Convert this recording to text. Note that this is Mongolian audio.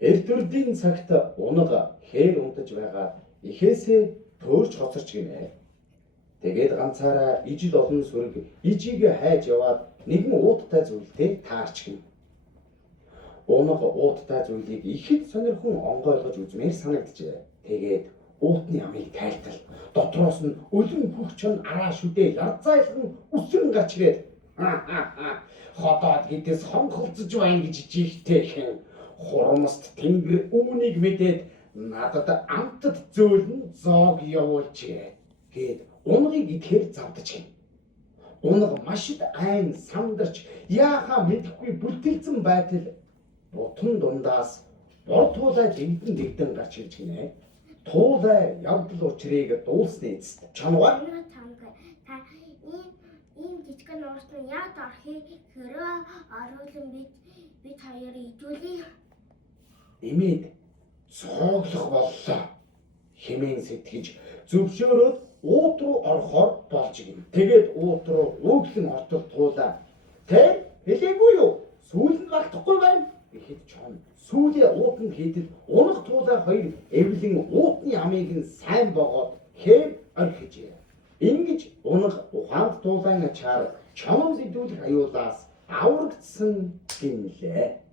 Эрдвэрдийн цагт унага хээр унтаж байгаа ихээсээ төөрч хоцорч гинэ. Тэгээд ганцаараа ижил олон сүрэг ижийг хайж яваад нэгэн ууттай зүйлтэй таарч гин. Унага ууттай зүйлийг ихэд сонирхон онгойлгож үзмээр санагджээ. Тэгээд уутны амыг тайлтал дотроос нь өлөн хөгчөн араа шүдээ ярцайлхан үсрэн гарч ирээд ходоод гэдэс хонхолцож байна гэж жигтэй хэн хурамст тэнгэр үүнийг мэдээд надад амтд зөөлн зоог явуулжээ гээд унагыг идэхээр завдаж гин. Унага машид айн сандарч яахаа мэдэхгүй бүлтгэлцэн байтал бутан дундаас бор туулай дэгдэн гарч ирж гинэ. Туулай явдал учрыг дуулсны эцэст чанга та ийм жижигхэн уусны яг орхийг хэрвээ оруулан бид хоёр идүүлээ. Имээд цооглох боллоо хэмээн сэтгэж зөвшөөрөөд уут руу орохоор болж гин. Тэгээд уут руу ууглан ортол туулаа. Тэ хэлээгүй юу? Сүүлд багтахгүй байна. Ихэд чон сүүлийн уутанд хийдэл унах туулаа хоёр эвлэн уутны амыг нь сайн богоод хээр орхижээ. Ингэж унах ухаанд туулайн ачаар чоноо зэдүүлэх аюулаас аврагдсан гинлээ.